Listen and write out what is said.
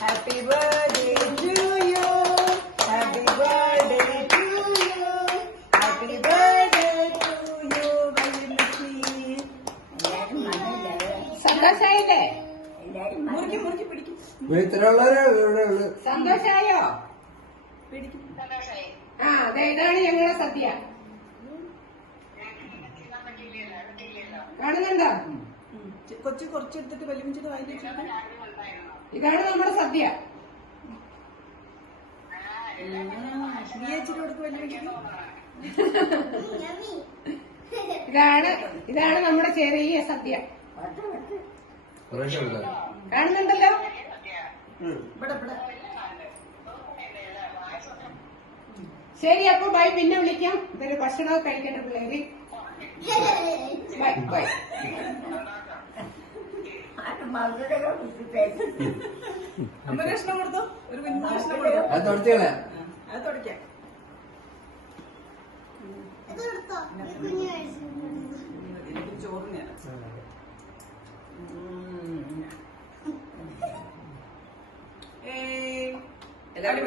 Happy birthday to you. Happy birthday to you. Happy birthday to you, Vayalakshmi. സന്തോഷായില്ലേ? മുറുക്കി മുറുക്കി പിടിക്കും. സന്തോഷായോ? പിടിക്കും. ആ അതെ, ഇതാണ് ഞങ്ങളുടെ സദ്യ. കാണുന്നുണ്ടോ? കൊച്ചു കുറച്ചെടുത്തിട്ട് വലിയ വായി വെച്ചിട്ട് ഇതാണ് നമ്മുടെ സദ്യ. ഇച്ചിരി കൊടുക്ക് വലിയ ഇതാണ് നമ്മുടെ ചെറിയ സദ്യ. കാണുന്നുണ്ടല്ലോ? ഇവിടെ ഇവിടെ. ശരി, അപ്പൊ ബൈ, പിന്നെ വിളിക്കാം. ഇതൊരു ഭക്ഷണമൊക്കെ കഴിക്കട്ടെ പിള്ളേര്. Bye bye. അമ്മ കഷ്ണം കൊടുത്തോ, ഒരു കുഞ്ഞു കഷ്ണം കൊടുത്തോ. അത് തുടയ്ക്കാം. ചോറിന് എല്ലാവരും